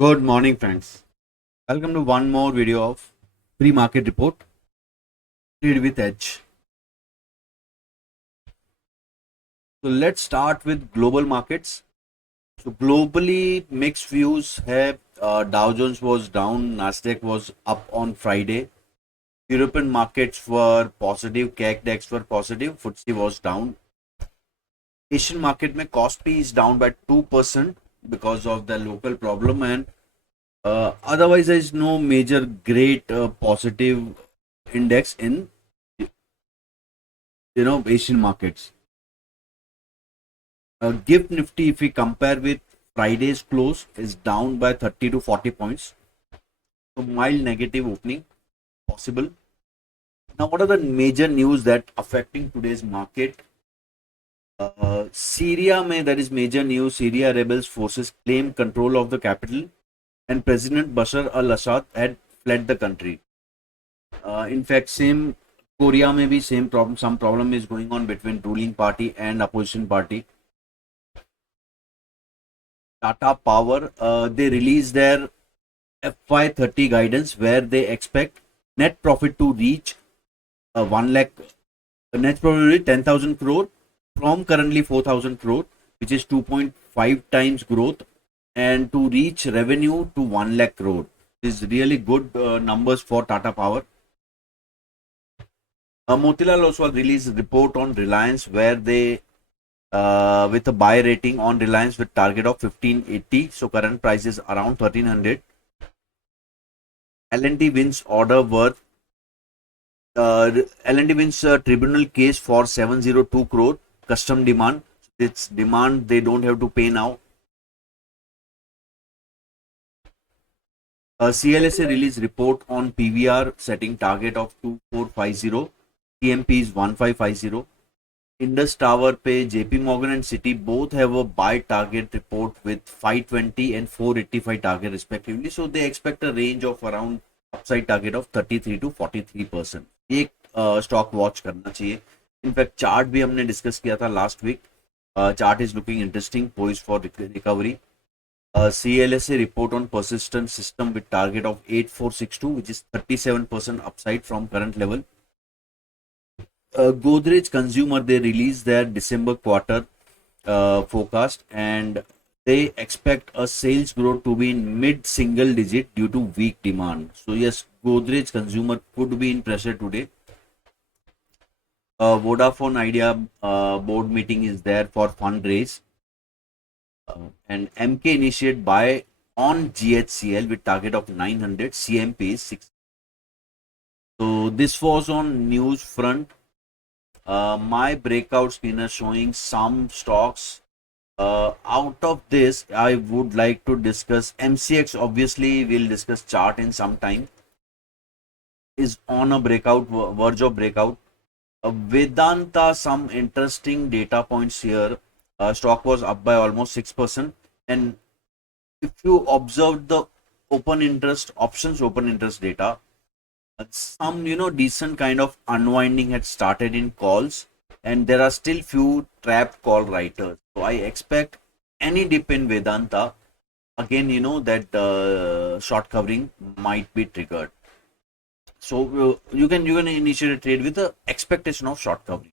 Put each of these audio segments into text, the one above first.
Good morning, friends. Welcome to one more video of pre-market report. Trade with Edge. So let's start with global markets. So globally, mixed views have Dow Jones was down, Nasdaq was up on Friday. European markets were positive, CAC DAX were positive, FTSE was down. Asian market में Kospi is down by 2% because of the local problem, and otherwise there is no major great positive index in Asian markets. Gift Nifty, if we compare with Friday's close, is down by 30 to 40 points. So mild negative opening possible. Now, what are the major news that affecting today's market? Syria, there is major news. Syria rebels forces claim control of the capital, and President Bashar al-Assad had fled the country. In fact, same Korea may be same problem. Some problem is going on between ruling party and opposition party. Tata Power, they released their FY30 guidance where they expect net profit to reach 1 lakh, net profit 10,000 crore from currently 4,000 crore, which is 2.5 times growth, and to reach revenue to 1 lakh crore. This is really good numbers for Tata Power. Motilal Oswal released a report on Reliance where they with a buy rating on Reliance with target of 1580. So current price is around 1300. L&T wins order worth L&T wins a tribunal case for 702 crore custom demand. It's demand they don't have to pay now. CLSA released report on PVR setting target of 2450. TMP is 1550. Indus Tower pay JP Morgan and Citi both have a buy target report with 520 and 485 target respectively. So they expect a range of around upside target of 33 to 43%. एक stock watch करना चाहिए. In fact chart भी हमने discuss किया था last week. Chart is looking interesting, poised for recovery. CLSA report on persistent system with target of 8462, which is 37% upside from current level. Godrej Consumer, they released their December quarter forecast, and they expect a sales growth to be in mid single digit due to weak demand. So yes, Godrej Consumer could be in pressure today. Vodafone Idea board meeting is there for fundraise, and MK initiate buy on GHCL with target of 900. CMP is 6. So this was on news front. My breakout screener showing some stocks. Out of this, I would like to discuss MCX. Obviously, we'll discuss chart in some time. Is on a breakout, verge of breakout. Vedanta, some interesting data points here. Stock was up by almost 6%. And if you observe the open interest options, open interest data, some decent kind of unwinding had started in calls, and there are still few trap call writers. So I expect any dip in Vedanta again, that short covering might be triggered. So you can initiate a trade with the expectation of short covering,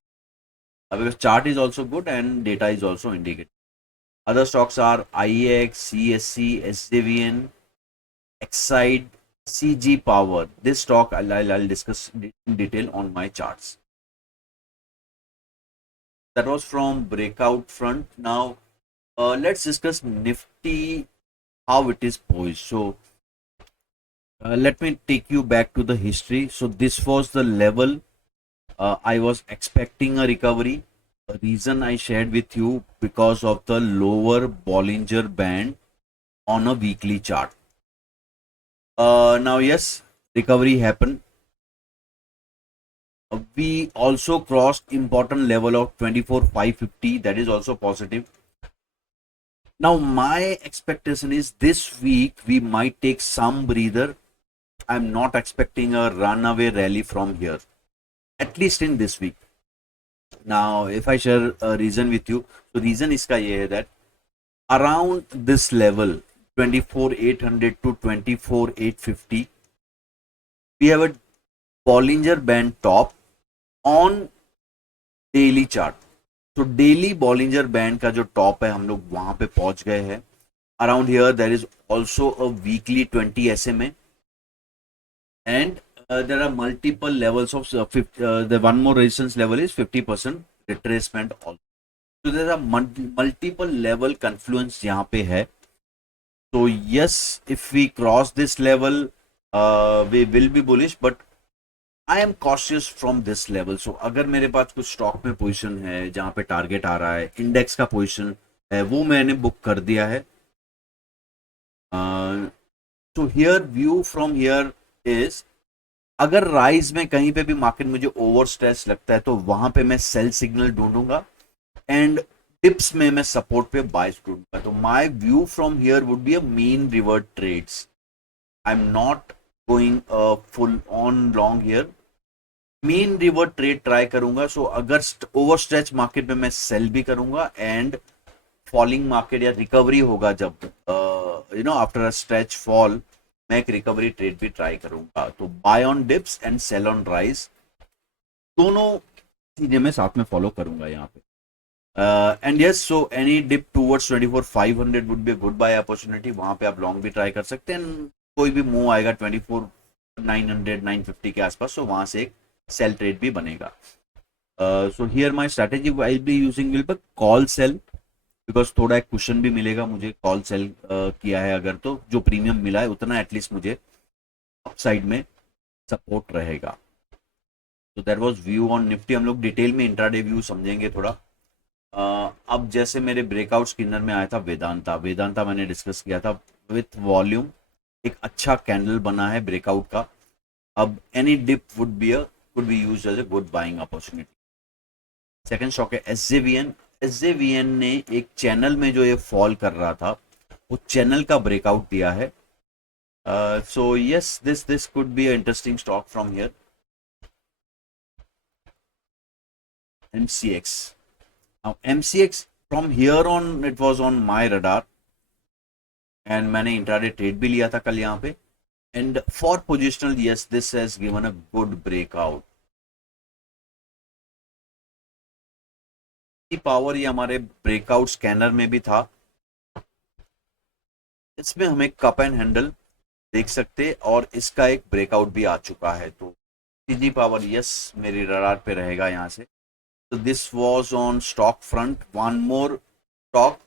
because chart is also good and data is also indicated. Other stocks are IEX, CSC, SJVN, Exide, CG Power. This stock I'll discuss in detail on my charts. That was from breakout front. Now let's discuss Nifty, how it is poised. So let me take you back to the history. So this was the level I was expecting a recovery. The reason I shared with you because of the lower Bollinger Band on a weekly chart. Now yes, recovery happened. We also crossed important level of 24,550. That is also positive. Now my expectation is this week we might take some breather. I'm not expecting a runaway rally from here, at least in this week. Now if I share a reason with you, so reason iska ye hai that around this level 24,800 to 24,850. We have a Bollinger Band top on daily chart. तो daily Bollinger band का जो टॉप है हम लोग वहां पे पहुंच गए हैं. Around here there is also a weekly 20 SMA and there are multiple levels of the one more resistance level is 50% retracement also. So there are multiple level confluence यहाँ पे है. So yes, if we cross this level, we will be bullish, but I am cautious from this level. So अगर मेरे पास कुछ स्टॉक में पोजीशन है जहाँ पे टारगेट आ रहा है, इंडेक्स का पोजीशन है, वो मैंने बुक कर दिया है. So here view from here is, अगर राइज में कहीं पे भी मार्केट मुझे ओवर स्ट्रेस लगता है तो वहां पे मैं सेल सिग्नल ढूंढूंगा एंड टिप्स में मैं सपोर्ट पे बाय ढूंढूंगा. तो my view from here would be a mean revert trades. I am not going full on long here. Mean revert trade try करूंगा. सो अगर ओवर स्ट्रेच मार्केट में मैं सेल भी करूंगा एंड फॉलिंग मार्केट या रिकवरी होगा जब आफ्टर अ स्ट्रेच फॉल मैं एक रिकवरी ट्रेड भी ट्राई करूंगा. तो buy on dips and sell on rise, दोनों चीजें मैं साथ में फॉलो करूंगा यहाँ पे. And yes, so any dip towards 24,500 would be good buy opportunity. वहां पे आप लॉन्ग भी ट्राई कर सकते हैं. कोई भी मूव आएगा 24,900 950 के आसपास, सो वहां से एक सेल ट्रेड भी बनेगा. So here my strategy I be using will be call sell, because थोड़ा एक क्वेश्चन भी मिलेगा मुझे. कॉल सेल किया है अगर तो जो प्रीमियम मिला है उतना एटलीस्ट मुझे अपसाइड में सपोर्ट रहेगा. तो that was view on Nifty. हम लोग डिटेल में इंट्राडे व्यू समझेंगे थोड़ा. अब जैसे मेरे ब्रेकआउट स्किनर में आया था वेदांता मैंने डिस्कस किया था विथ वॉल्यूम. एक अच्छा कैंडल बना है ब्रेकआउट का. अब any dip would be used as a good buying opportunity. Second stock है एसजेवीएन ने एक चैनल में जो ये फॉल कर रहा था वो चैनल का ब्रेकआउट दिया है. So yes, this could be a interesting stock from here. MCX. Now MCX from here on it was on my radar and मैंने इंट्राडे ट्रेड भी लिया था कल यहाँ पे. And for positional yes, this has given a good breakout. Power ये हमारे breakout scanner में भी था. इसमें हम एक कप एंड हैंडल देख सकते और इसका एक ब्रेकआउट भी आ चुका है. तो सीजी पावर यस मेरी रडार पे रहेगा यहाँ से. तो this was on stock front. One more stock,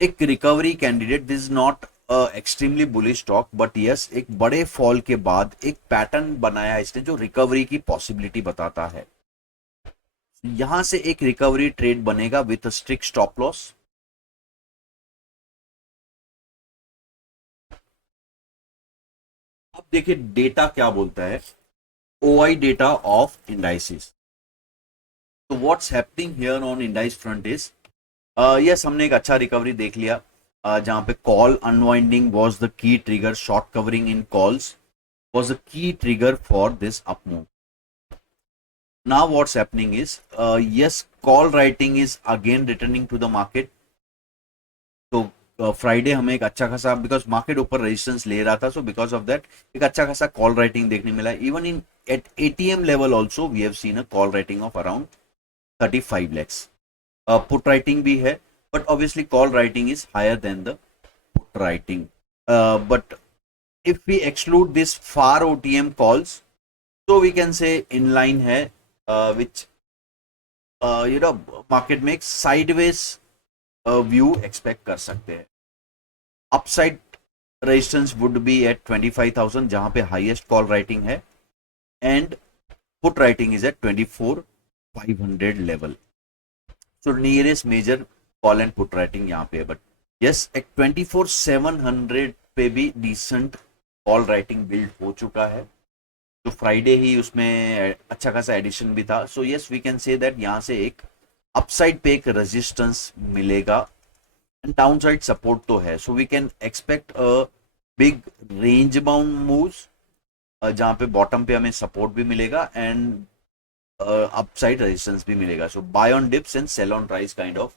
एक recovery candidate. This is not extremely bullish stock but yes एक बड़े फॉल के बाद एक पैटर्न बनाया इसने जो रिकवरी की पॉसिबिलिटी बताता है. यहां से एक रिकवरी ट्रेड बनेगा विथ स्ट्रिक्ट स्टॉप लॉस. अब देखिए डेटा क्या बोलता है. OI data of indices. तो what's happening here on indices front is, yes हमने एक अच्छा रिकवरी देख लिया जहां पे call unwinding was the key trigger. Short covering in calls was the key trigger for this up move. Now what's happening is, yes, call writing is again returning to the market. तो फ्राइडे हमें एक अच्छा खासा, because market ऊपर रेजिस्टेंस ले रहा था, so because of that एक अच्छा खासा कॉल राइटिंग देखने मिला. Even in at ATM level also we have seen a call writing of around 35 lakhs. Put writing भी है but obviously call writing is higher than the put writing. But if we exclude this far OTM calls, तो we can say inline है which market में एक sideways view expect कर सकते हैं. Upside resistance would be at 25,000 जहां पे highest call writing है and put writing is at 24,500 level. So nearest major call and put writing यहाँ पे है. बट यस एक 24,700 पे भी डिसेंट कॉल राइटिंग बिल्ड हो चुका है. तो फ्राइडे ही उसमें अच्छा खासा एडिशन भी था. So yes we can say that यहाँ से एक अपसाइड पे एक रेजिस्टेंस मिलेगा एंड डाउन साइड सपोर्ट तो है. So we can expect a big range bound moves जहाँ पे बॉटम पे हमें सपोर्ट भी मिलेगा एंड अपसाइड रेजिस्टेंस भी मिलेगा. So buy on dips and sell on rise kind of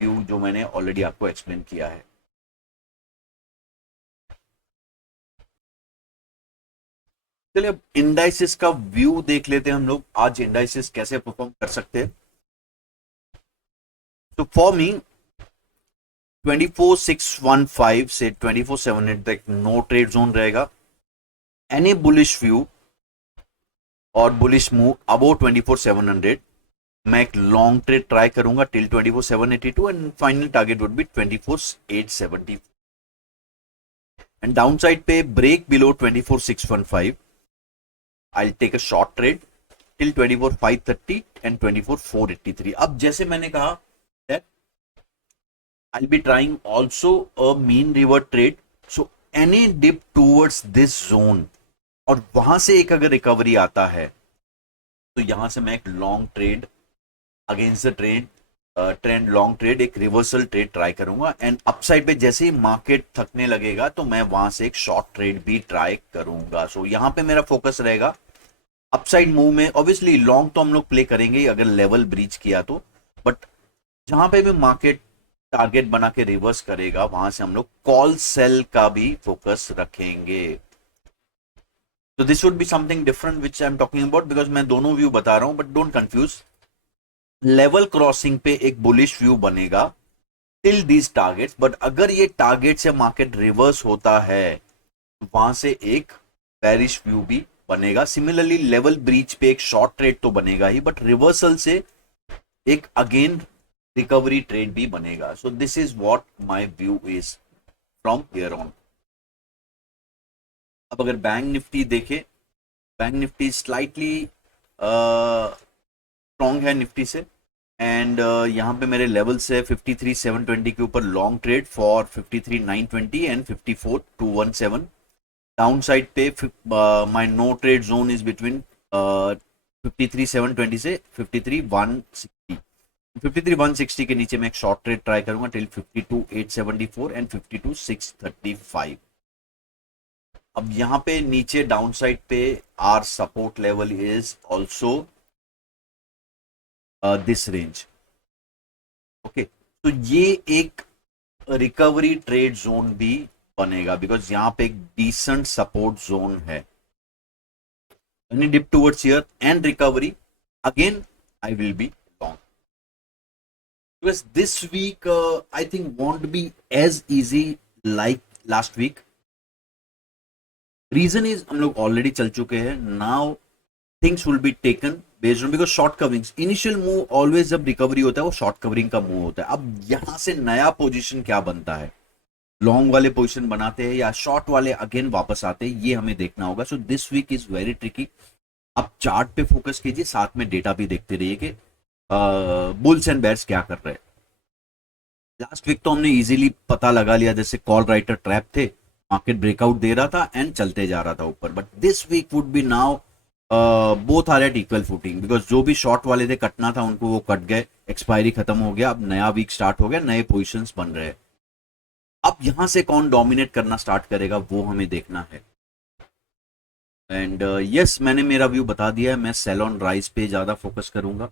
view जो मैंने ऑलरेडी आपको एक्सप्लेन किया है. चलिए अब इंडाइसिस का व्यू देख लेते हैं हम लोग, आज इंडाइसिस कैसे परफॉर्म कर सकते हैं। तो फॉर मी 24615 से 24700 तक नो ट्रेड जोन रहेगा। एनी बुलिश व्यू और बुलिश मूव अबो 24700 मैं एक लॉन्ग ट्रेड ट्राई करूंगा till 24782 and final target would be 24870 and down side पे break below 24615 I take a short trade till 24530 and 24483। अब जैसे मैंने कहा that I be trying also a mean revert trade, so any dip towards this zone और वहां से एक अगर रिकवरी आता है तो यहां से मैं एक long trade against the trend long trade एक रिवर्सल ट्रेड ट्राई करूंगा एंड अपसाइड पे जैसे ही मार्केट थकने लगेगा तो मैं वहां से एक शॉर्ट ट्रेड भी ट्राई करूंगा। सो यहां पे मेरा फोकस रहेगा अपसाइड मूव में। ऑब्वियसली लॉन्ग तो हम लोग प्ले करेंगे अगर लेवल ब्रीच किया तो, बट जहां पे भी मार्केट टारगेट बना के रिवर्स करेगा वहां से हम लोग कॉल सेल का भी फोकस रखेंगे। तो this would be something different which I am talking about because मैं दोनों व्यू बता रहा हूं, but don't confuse. Level crossing पे एक बुलिश व्यू बनेगा टिल दीज टारगेट्स, बट अगर ये टारगेट से मार्केट रिवर्स होता है तो वहां से एक बेरिश व्यू भी बनेगा। सिमिलरली लेवल ब्रीच पे एक शॉर्ट ट्रेड तो बनेगा ही, बट रिवर्सल से एक अगेन रिकवरी ट्रेड भी बनेगा। So this is what my view is from here on. अब अगर बैंक निफ्टी देखे, बैंक निफ्टी स्लाइटली स्ट्रॉन्ग है निफ्टी से एंड यहाँ पे मेरे लेवल्स है 53,720 के ऊपर long trade for 53,920 and 54,217। Down side पे my no trade zone is between 53,720 से 53,160। 53,160 के नीचे मैं एक शॉर्ट ट्रेड ट्राई करूंगा टिल 52,874 एंड 52,635। अब यहाँ पे नीचे डाउन साइड पे our support level is also this range. Okay, तो ये एक रिकवरी ट्रेड जोन भी बनेगा बिकॉज यहां पे एक डिसेंट सपोर्ट जोन है। Any dip towards here and recovery again I will be long because this week I think won't be as easy like last week. Reason is हम लोग already चल चुके हैं, now things will be taken based on because short coverings. Initial move always जब recovery होता है वो short covering का मूव होता है। अब यहां से नया पोजीशन क्या बनता है, लॉन्ग वाले पोजीशन बनाते हैं या शॉर्ट वाले अगेन वापस आते हैं, ये हमें देखना होगा। So this week is very tricky. आप चार्ट पे फोकस कीजिए, साथ में डेटा भी देखते रहिए कि बुल्स एंड बेयर्स क्या कर रहे हैं। लास्ट वीक तो हमने इजीली पता लगा लिया, जैसे कॉल राइटर ट्रैप थे, मार्केट ब्रेकआउट दे रहा था एंड चलते जा रहा था ऊपर। But this week would be now both are at equal footing because जो भी शॉर्ट वाले थे कटना था उनको वो कट गए, एक्सपायरी खत्म हो गया, अब नया वीक स्टार्ट हो गया, नए पोजिशंस बन रहे हैं। अब यहां से कौन डोमिनेट करना स्टार्ट करेगा वो हमें देखना है। एंड यस मैंने मेरा व्यू बता दिया है, मैं सेल ऑन राइज पे ज्यादा फोकस करूंगा।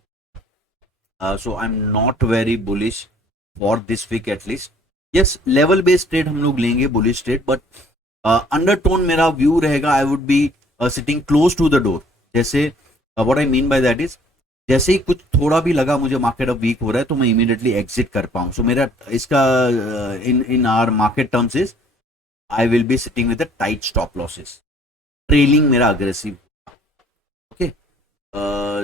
So I am not very bullish for this week at least. Yes level based trade हम लोग लेंगे, बुलिश ट्रेड, बट अंडरटोन मेरा व्यू रहेगा I would be sitting close to the door. जैसे what I mean by that is जैसे ही कुछ थोड़ा भी लगा मुझे मार्केट अब वीक हो रहा है तो मैं इमीडिएटली एग्जिट कर पाऊं। सो मेरा इसका in in our market terms is I will be sitting with tight stop losses, trailing मेरा aggressive. Okay,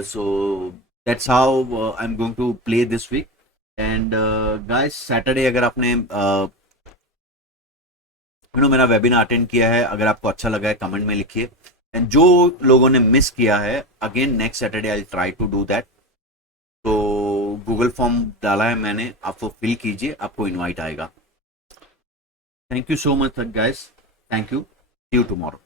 so that's how I am going to play this week. And guys Saturday अगर आपने मेरा webinar attend किया है, अगर आपको अच्छा लगा है कमेंट में लिखिए। एंड जो लोगों ने मिस किया है again next Saturday I try to do that. तो गूगल फॉर्म डाला है मैंने, आपको फिल कीजिए, आपको इनवाइट आएगा। Thank you so much guys, thank you, see you tomorrow.